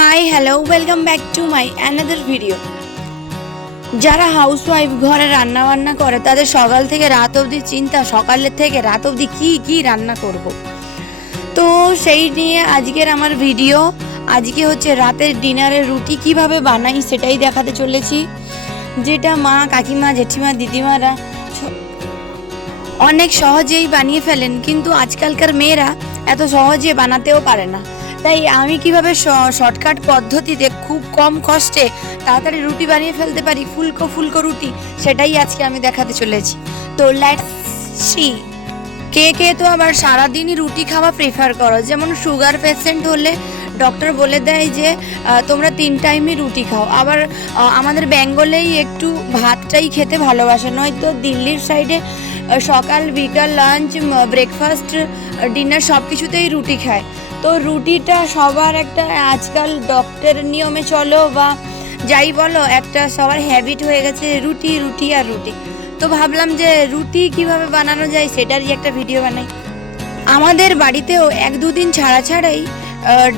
Hi hello welcome back to my another video যারা housewife ঘরে রান্না বান্না করে, তাদের সকাল থেকে রাত অবধি চিন্তা, সকালের থেকে রাত অবধি কি কি রান্না করব। তো সেই নিয়ে আজকের আমার ভিডিও আজকে হচ্ছে রাতের ডিনারের রুটি কীভাবে বানাই সেটাই দেখাতে চলেছি। যেটা মা, কাকিমা, জেঠিমা, দিদিমারা অনেক সহজেই বানিয়ে ফেলেন, কিন্তু আজকালকার মেয়েরা এত সহজে বানাতেও পারে না। তাই আমি কীভাবে শর্টকাট পদ্ধতিতে খুব কম কষ্টে তাড়াতাড়ি রুটি বানিয়ে ফেলতে পারি, ফুলকো ফুলকো রুটি, সেটাই আজকে আমি দেখাতে চলেছি। তো লেটস সি কে কে তো আবার সারাদিনই রুটি খাওয়া প্রেফার করো? যেমন সুগার পেশেন্ট হলে ডক্টর বলে দেয় যে তোমরা তিন টাইমই রুটি খাও। আবার আমাদের বেঙ্গলেই একটু ভাতটাই খেতে ভালোবাসে। নয়তো দিল্লির সাইডে সকাল, বিকাল লাঞ্চ ব্রেকফাস্ট ডিনার সব কিছুতেই রুটি খায়। তো রুটিটা সবার একটা, আজকাল ডক্টরের নিয়মে চলো বা যাই বলো, একটা সবার হ্যাবিট হয়ে গেছে রুটি রুটি আর রুটি। তো ভাবলাম যে রুটি কীভাবে বানানো যায় সেটারই একটা ভিডিও বানাই। আমাদের বাড়িতেও এক দুদিন ছাড়া ছাড়াই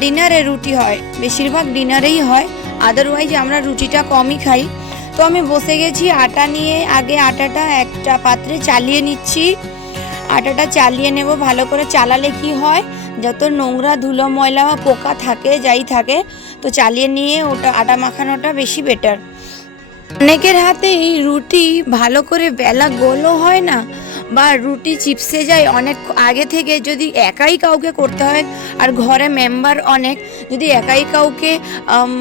ডিনারে রুটি হয়। বেশিরভাগ ডিনারেই হয়। আদারওয়াইজ আমরা রুটিটা কমই খাই। তো আমি বসে গেছি, আটা নিয়ে আগে আটাটা একটা পাত্রে চালিয়ে নিচ্ছি। আটাটা চালিয়ে নেব, ভালো করে চালালে কি হয়? যত নোংরা ধুলো, ময়লা বা পোকা থাকে, যাই থাকে, তো চালিয়ে নিয়ে ওটা, আটা মাখানোটা বেশি বেটার অনেকের হাতে এই রুটি ভালো করে বেলা গোলও হয় না বা রুটি চিপসে যায় অনেক আগে থেকে যদি একাই কাউকে করতে হয়, আর ঘরে মেম্বার অনেক, যদি একাই কাউকে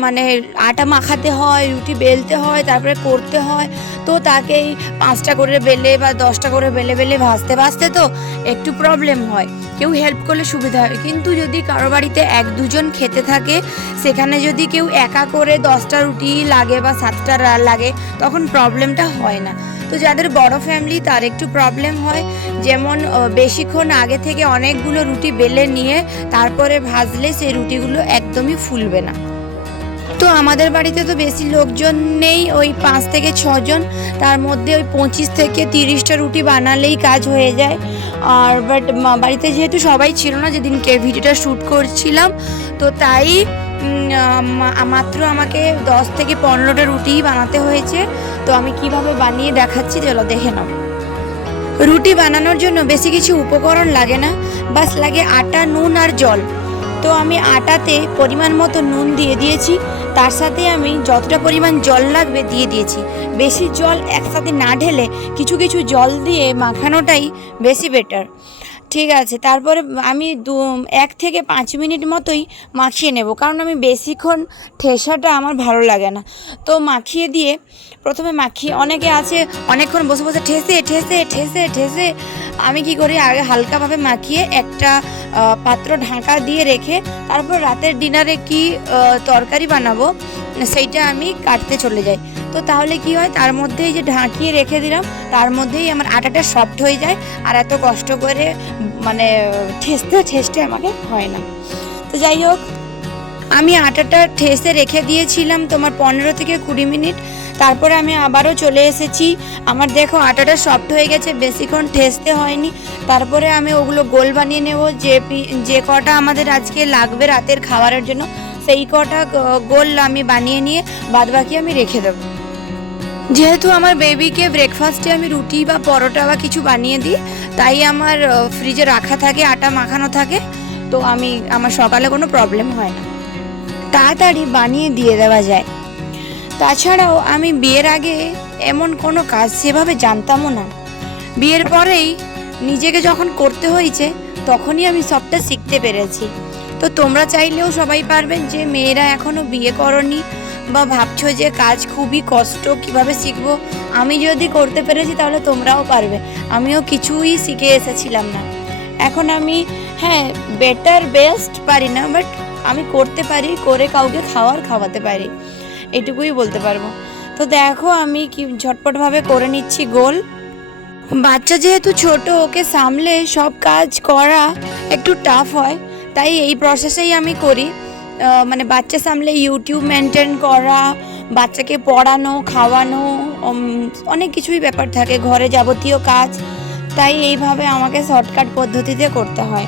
মানে আটা মাখাতে হয়, রুটি বেলতে হয়, তারপরে করতে হয়, তো তাকেই পাঁচটা করে বেলে বা দশটা করে বেলে বেলে ভাজতে ভাজতে তো একটু প্রবলেম হয়। কেউ হেল্প করলে সুবিধা হয়। কিন্তু যদি কারও বাড়িতে এক দুজন খেতে থাকে, সেখানে যদি কেউ একা করে দশটা রুটি লাগে বা সাতটা লাগে, তখন প্রবলেমটা হয় না। তো যাদের বড় ফ্যামিলি তার একটু প্রবলেম হয়। যেমন বেশিক্ষণ আগে থেকে অনেকগুলো রুটি বেলে নিয়ে তারপরে ভাজলে সেই রুটিগুলো একদমই ফুলবে না। তো আমাদের বাড়িতে তো বেশি লোকজন নেই, ওই পাঁচ থেকে ছজন। তার মধ্যে ওই পঁচিশ থেকে তিরিশটা রুটি বানালেই কাজ হয়ে যায়। আর বাট বাড়িতে যেহেতু সবাই ছিল না, যেদিনকে ভিডিওটা শ্যুট করছিলাম, তো তাই মাত্র আমাকে দশ থেকে পনেরোটা রুটিই বানাতে হয়েছে। তো আমি কীভাবে বানিয়ে দেখাচ্ছি চলো দেখে নাও। রুটি বানানোর জন্য বেশি কিছু উপকরণ লাগে না, বাস লাগে আটা, নুন আর জল। তো আমি আটাতে পরিমাণ মতো নুন দিয়ে দিয়েছি, তার সাথে আমি যতটা পরিমাণ জল লাগবে দিয়ে দিয়েছি। বেশি জল একসাথে না ঢেলে কিছু কিছু জল দিয়ে মাখানোটাই বেশি বেটার ঠিক আছে, তারপরে আমি দু, এক থেকে পাঁচ মিনিট মতোই মাখিয়ে নেব, কারণ আমি বেশিক্ষণ ঠেসাটা আমার ভালো লাগে না। তো মাখিয়ে দিয়ে প্রথমে মাখিয়ে, অনেকে আছে অনেকক্ষণ বসে বসে ঠেসে ঠেসে ঠেসে ঠেসে, আমি কি করি আগে হালকাভাবে মাখিয়ে একটা পাত্র ঢাকা দিয়ে রেখে তারপর রাতের ডিনারে কি তরকারি বানাবো, সেইটা আমি কাটতে চলে যাই। তো তাহলে কি হয়? তার মধ্যেই যে ঢাকিয়ে রেখে দিলাম, তার মধ্যেই আমার আটাটা সফট হয়ে যায় আর এত কষ্ট করে মানে ঠেসতে ঠেসতে আমাকে হয় না। তো যাই হোক, আমি আটাটা ঠেসে রেখে দিয়েছিলাম তোমার পনেরো থেকে কুড়ি মিনিট। তারপরে আমি আবারও চলে এসেছি। আমার দেখো আটাটা সফট হয়ে গেছে, বেশিক্ষণ ঠেসতে হয়নি। তারপরে আমি ওগুলো গোল বানিয়ে নেব। যে যে কটা আমাদের আজকে লাগবে রাতের খাবারের জন্য, সেই কটা গোল আমি বানিয়ে নিয়ে বাদবাকি আমি রেখে দেবো। যেহেতু আমার বেবিকে ব্রেকফাস্টে আমি রুটি বা পরোটা বা কিছু বানিয়ে দিই, তাই আমার ফ্রিজে রাখা থাকে, আটা মাখানো থাকে, তো আমি, আমার সকালে কোনো প্রবলেম হয় না। তাড়াতাড়ি বানিয়ে দিয়ে দেওয়া যায়। তাছাড়াও আমি বিয়ের আগে এমন কোনো কাজ সেভাবে জানতামও না। বিয়ের পরেই নিজেকে যখন করতে হয়েছে, তখনই আমি সবটা শিখতে পেরেছি। তো তোমরা চাইলেও সবাই পারবেন যে, মেয়েরা এখনও বিয়ে করনি বা ভাবছ যে কাজ খুবই কষ্ট, কীভাবে শিখব? আমি যদি করতে পেরেছি তাহলে তোমরাও পারবে। আমিও কিছুই শিখে এসেছিলাম না। এখন আমি হ্যাঁ বেটার বেস্ট পারি না বাট আমি করতে পারি, করে কাউকে খাওয়ার খাওয়াতে পারি। এটুকুই বলতে পারব। তো দেখো আমি কি ঝটপটভাবে করে নিচ্ছি গোল। বাচ্চা যেহেতু ছোট, ওকে সামলে সব কাজ করা একটু টাফ হয়, তাই এই প্রসেসেই আমি করি। মানে বাচ্চা সামলে ইউটিউব মেনটেন করা বাচ্চাকে পড়ানো খাওয়ানো অনেক কিছুই ব্যাপার থাকে ঘরে যাবতীয় কাজ তাই এইভাবে আমাকে শর্টকাট পদ্ধতিতে করতে হয়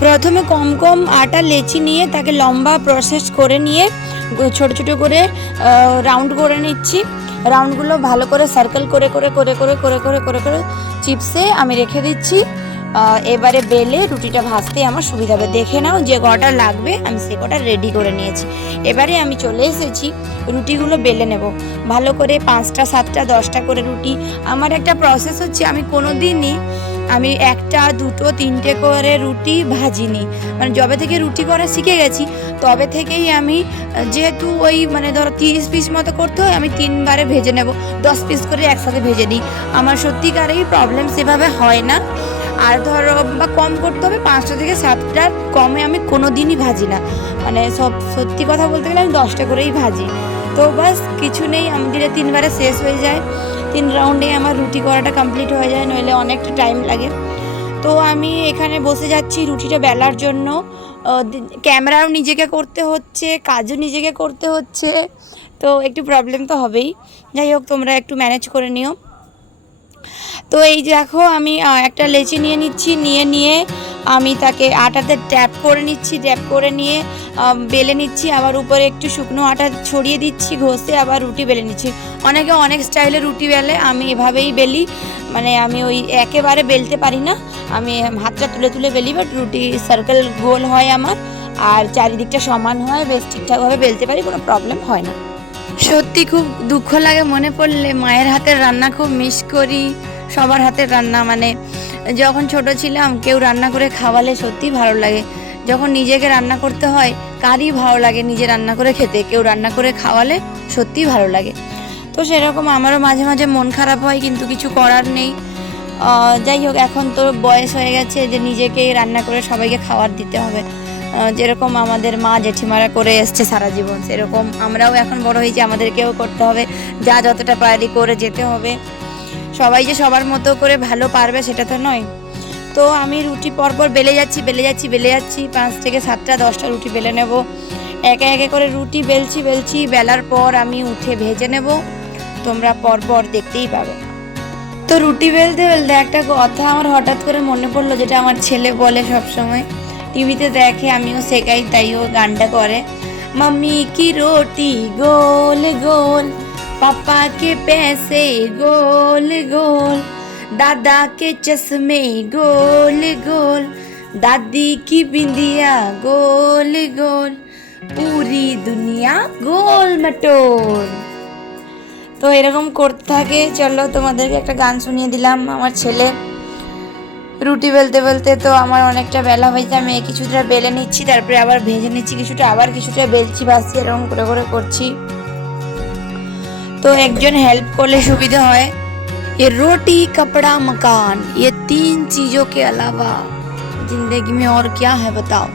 প্রথমে কম কম আটা লেচি নিয়ে তাকে লম্বা প্রসেস করে নিয়ে ছোট ছোট করে রাউন্ড করে নিচ্ছি রাউন্ডগুলো ভালো করে সার্কেল করে করে করে করে করে করে করে করে চিপসে আমি রেখে দিচ্ছি এবারে বেলে রুটিটা ভাজতে আমার সুবিধা হবে। দেখে নাও যে কটা লাগবে, আমি সে কটা রেডি করে নিয়েছি। এবারে আমি চলে এসেছি, রুটিগুলো বেলে নেব। ভালো করে পাঁচটা, সাতটা, দশটা করে রুটি। আমার একটা প্রসেস হচ্ছে, আমি কোনো দিনই আমি একটা, দুটো, তিনটে করে রুটি ভাজিনি। মানে যবে থেকে রুটি করা শিখে গেছি, তবে থেকেই আমি, যেহেতু ওই মানে ধরো তিরিশ পিস মতো করতে হয়, আমি তিনবারে ভেজে নেব। দশ পিস করে একসাথে ভেজে নিই। আমার সত্যিকারেই প্রবলেম সেভাবে হয় না। আর ধরো বা কম করতে হবে, পাঁচটা থেকে সাতটার কমে আমি কোনো দিনই ভাজি না। মানে সব সত্যি কথা বলতে গেলে আমি দশটা করেই ভাজি। তো বাস কিছু নেই, আমি আমাদের তিনবারে শেষ হয়ে যায়। তিন রাউন্ডে আমার রুটি করাটা কমপ্লিট হয়ে যায়, নইলে অনেকটা টাইম লাগে। তো আমি এখানে বসে যাচ্ছি রুটিটা বেলার জন্য। ক্যামেরাও নিজেকে করতে হচ্ছে, কাজও নিজেকে করতে হচ্ছে। তো একটু প্রবলেম তো হবেই। যাই হোক, তোমরা একটু ম্যানেজ করে নিও। তো এই দেখো, আমি একটা লেচি নিয়ে নিচ্ছি, নিয়ে নিয়ে আমি তাকে আটাতে ট্যাপ করে নিচ্ছি, ট্যাপ করে নিয়ে বেলে নিচ্ছি, আবার উপরে একটু শুকনো আটা ছড়িয়ে দিচ্ছি, ঘষে আবার রুটি বেলে নিচ্ছি। অনেকে অনেক স্টাইলে রুটি বেলে, আমি এভাবেই বেলি। মানে আমি ওই একেবারে বেলতে পারি না। আমি হাতটা তুলে তুলে বেলি বাট রুটি সার্কেল গোল হয় আমার, আর চারিদিকটা সমান হয়, বেশ ঠিকঠাকভাবে বেলতে পারি, কোনো প্রবলেম হয় না। সত্যি খুব দুঃখ লাগে মনে পড়লে, মায়ের হাতের রান্না খুব মিস করি, সবার হাতের রান্না মানে যখন ছোট ছিলাম, কেউ রান্না করে খাওয়ালে সত্যি ভালো লাগে। যখন নিজেকে রান্না করতে হয়, কারই ভালো লাগে নিজে রান্না করে খেতে। কেউ রান্না করে খাওয়ালে সত্যিই ভালো লাগে। তো সেরকম আমারও মাঝে মাঝে মন খারাপ হয়, কিন্তু কিছু করার নেই। যাই হোক, এখন তো বয়স হয়ে গেছে যে নিজেকেই রান্না করে সবাইকে খাবার দিতে হবে। যেরকম আমাদের মা জেঠিমারা করে এসছে সারা জীবন, সেরকম আমরাও এখন বড় হয়েছি, আমাদেরকেও করতে হবে। যা যতটা পারি করে যেতে হবে। সবাই যে সবার মতো করে ভালো পারবে সেটা তো নয়। তো আমি রুটি পরপর বেলে যাচ্ছি বেলে যাচ্ছি বেলে যাচ্ছি। পাঁচ থেকে সাতটা, দশটা রুটি বেলে নেব। একে একে করে রুটি বেলছি বেলছি। বেলার পর আমি উঠে ভেজে নেব। তোমরা পরপর দেখতেই পাবে। তো রুটি বেলতে বেলতে একটা কথা আমার হঠাৎ করে মনে পড়ল, যেটা আমার ছেলে বলে সবসময়। টিভিতে দেখে, আমিও শেখাই, তাইও গানটা করে। মাম্মি, কি রুটি গোল গোল पापा के पैसे गोल गोल दादा के चश्मे गोल गोल दादी की बिंदिया गोल गोल पूरी दुनिया गोल मटोल তো এরকম করতে থাকে চলো তোমাদেরকে একটা গান শুনিয়ে দিলাম আমার ছেলে রুটি বেলতে বেলতে তো আমার অনেকটা বেলা হয়েছে আমি এই কিছুটা বেলে নিচ্ছি তারপরে আবার ভেজে নিচ্ছি কিছুটা আবার কিছুটা বেলছি বাসছি এরকম করে করে করছি তো একজন হেল্প করলে সুবিধা হয় ये रोटी कपड़ा मकान ये तीन चीजों के अलावा जिंदगी में और क्या है बताओ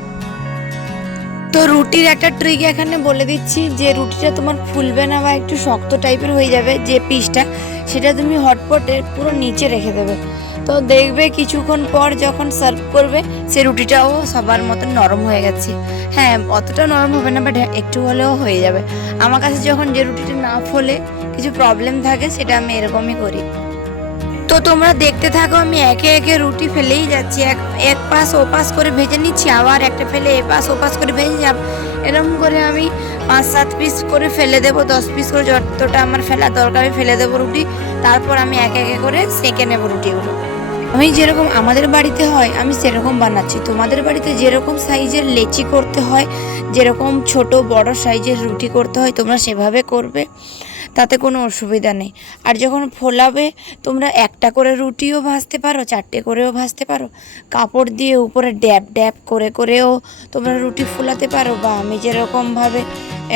তো রুটির একটা ট্রিক এখানে বলে দিচ্ছি যে রুটিটা তোমার ফুলবে না বা একটু শক্ত টাইপের হয়ে যাবে যে পিসটা সেটা তুমি হটপটের পুরো নিচে রেখে দেবে তো দেখবে কিছুক্ষণ পর যখন সার্ভ করবে, সে রুটিটাও সবার মতো নরম হয়ে গেছে। হ্যাঁ অতটা নরম হবে না বাট একটু হলেও হয়ে যাবে। আমার কাছে যখন যে রুটিটা না ফোলে, কিছু প্রবলেম থাকে, সেটা আমি এরকমই করি। তো তোমরা দেখতে থাকো, আমি একে একে রুটি ফেলেই যাচ্ছি। এক এক পাশ ও পাশ করে ভেজে নিচ্ছি, আবার একটা ফেলে এ পাশ ও পাশ করে ভেজে যাব। এরকম করে আমি পাঁচ, সাত পিস করে ফেলে দেবো, দশ পিস করে যতটা আমার ফেলা দরকার ফেলে দেবো রুটি। তারপর আমি একে একে করে সেঁকে নেব রুটিগুলো। আমি যেরকম আমাদের বাড়িতে হয়, আমি সেরকম বানাচ্ছি। তোমাদের বাড়িতে যেরকম সাইজের লেচি করতে হয়, যেরকম ছোট বড় সাইজের রুটি করতে হয়, তোমরা সেভাবে করবে, তাতে কোনো অসুবিধা নেই। আর যখন ফোলাবে, তোমরা একটা করে রুটিও ভাজতে পারো, চারটে করেও ভাজতে পারো। কাপড় দিয়ে উপরে ড্যাব ড্যাব করে করেও তোমরা রুটি ফোলাতে পারো, বা আমি যেরকমভাবে,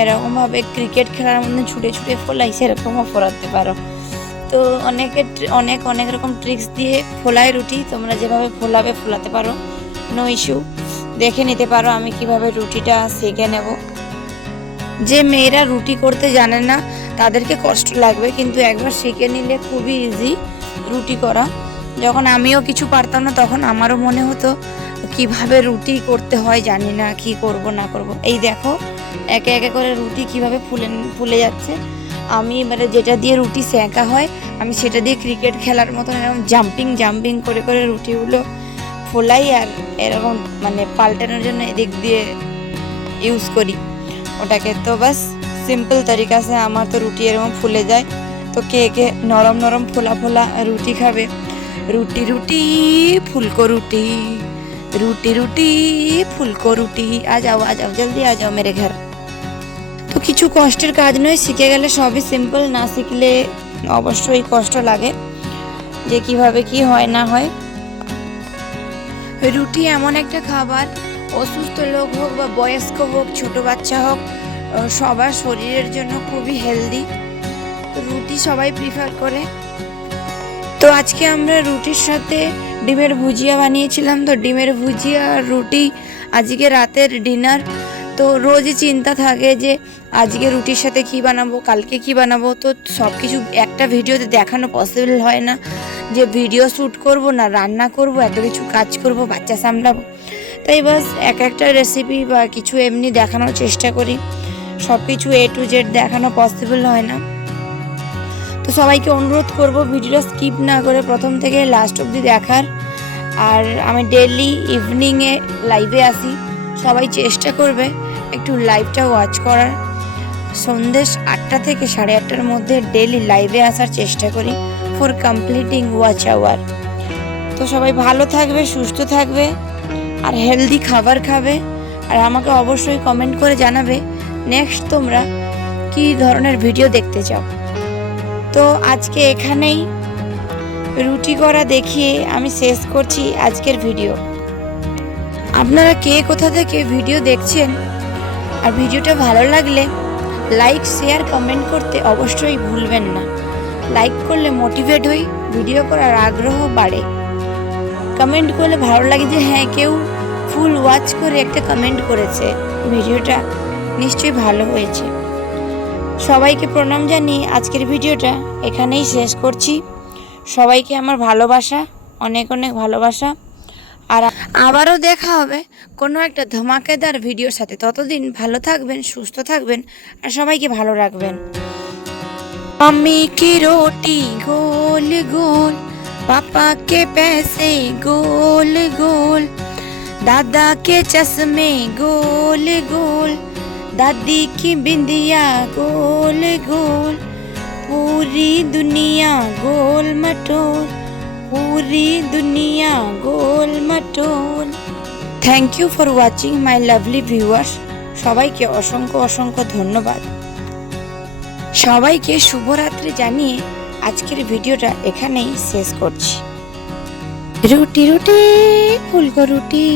এরকমভাবে ক্রিকেট খেলার মধ্যে ছুটে ছুটে ফোলাই, সেরকমও ফোলাতে পারো। তো অনেকে অনেক অনেক রকম ট্রিক্স দিয়ে ফোলায় রুটি। তোমরা যেভাবে ফোলাবে, ফোলাতে পারো। নো ইস্যু দেখে নিতে পারো আমি কীভাবে রুটিটা সেঁকে নেব। যে মেয়েরা রুটি করতে জানে না, তাদেরকে কষ্ট লাগবে, কিন্তু একবার শিখে নিলে খুবই ইজি রুটি করা। যখন আমিও কিছু পারতাম না, তখন আমারও মনে হতো, কীভাবে রুটি করতে হয় জানি না, কি করব, না করব। এই দেখো, একে একে করে রুটি কীভাবে ফুলে ফুলে যাচ্ছে। আমি মানে যেটা দিয়ে রুটি সেঁকা হয়, আমি সেটা দিয়ে ক্রিকেট খেলার মতন এরকম জাম্পিং জাম্পিং করে করে রুটিগুলো ফোলাই আর এরকম মানে পাল্টানোর জন্য এদিক দিয়ে ইউজ করি। ওটাকে তো বাস সিম্পল তরিকা সে আমার তো রুটি এরকম ফুলে যায়। তো কে কে নরম নরম ফোলা ফোলা রুটি খাবে? রুটি রুটি, ফুলকো রুটি রুটি রুটি, ফুলকো রুটি। আ যাও আ যাও, জলদি আ যাও মেরে ঘর। কিছু কষ্টের কাজ নয়, শিখে গেলে সবই সিম্পল না শিখলে অবশ্যই কষ্ট লাগে যে কীভাবে কি হয়, না হয়। রুটি এমন একটা খাবার, অসুস্থ লোক হোক বা বয়স্ক হোক, ছোট বাচ্চা হোক সবার শরীরের জন্য খুবই হেলদি রুটি সবাই প্রিফার করে। তো আজকে আমরা রুটির সাথে ডিমের ভুজিয়া বানিয়েছিলাম। তো ডিমের ভুজিয়া আর রুটি আজকে রাতের ডিনার তো রোজই চিন্তা থাকে যে আজকে রুটির সাথে কি বানাবো, কালকে কি বানাবো। তো সব কিছু একটা ভিডিওতে দেখানো পসিবল হয় না যে ভিডিও শ্যুট করব না, রান্না করব, এত কিছু কাজ করব, বাচ্চা সামলাবো। তাই বাস এক একটা রেসিপি বা কিছু এমনি দেখানোর চেষ্টা করি। সব কিছু এ টু জেড দেখানো পসিবল হয় না। তো সবাইকে অনুরোধ করব ভিডিওটা স্কিপ না করে প্রথম থেকে লাস্ট অবধি দেখার। আর আমি ডেলি ইভিনিংয়ে লাইভে আসি। সবাই চেষ্টা করবে। একটু লাইভটা ওয়াচ করার। সন্দেশ আটটা থেকে সাড়ে আটটার মধ্যে ডেলি লাইভে আসার চেষ্টা করি ফর কমপ্লিটিং ওয়াচ আওয়ার তো সবাই ভালো থাকবে, সুস্থ থাকবে, আর হেলদি খাবার খাবে। আর আমাকে অবশ্যই কমেন্ট করে জানাবে নেক্সট তোমরা কি ধরনের ভিডিও দেখতে চাও। তো আজকে এখানেই, রুটি করা দেখিয়ে আমি শেষ করছি আজকের ভিডিও আপনারা কে কোথা থেকে ভিডিও দেখছেন আর ভিডিওটা ভালো লাগলে লাইক, শেয়ার, কমেন্ট করতে অবশ্যই ভুলবেন না। লাইক করলে মোটিভেট হই, ভিডিও করার আগ্রহ বাড়ে। কমেন্ট করলে ভালো লাগে যে হ্যাঁ কেউ ফুল ওয়াচ করে একটা কমেন্ট করেছে। ভিডিওটা নিশ্চয়ই ভালো হয়েছে। সবাইকে প্রণাম জানিয়ে আজকের ভিডিওটা এখানেই শেষ করছি। সবাইকে আমার ভালোবাসা, অনেক অনেক ভালোবাসা। আর আবারও দেখা হবে কোনো একটা ধমাকেদার ভিডিওর সাথে ততদিন ভালো থাকবেন সুস্থ থাকবেন আর সবাইকে ভালো রাখবেন मम्मी की रोटी गोल गोल पापा के पैसे गोल गोल दादा के चश्मे गोल गोल दादी की बिंदिया गोल गोल पूरी दुनिया गोल मटोल पूरी दुनिया गोल मटोल thank you for watching my lovely viewers সবাইকে অসংখ্য অসংখ্য ধন্যবাদ সবাইকে শুভরাত্রি জানিয়ে আজকের ভিডিওটা এখানেই শেষ করছি রুটি রুটি ফুলকো রুটি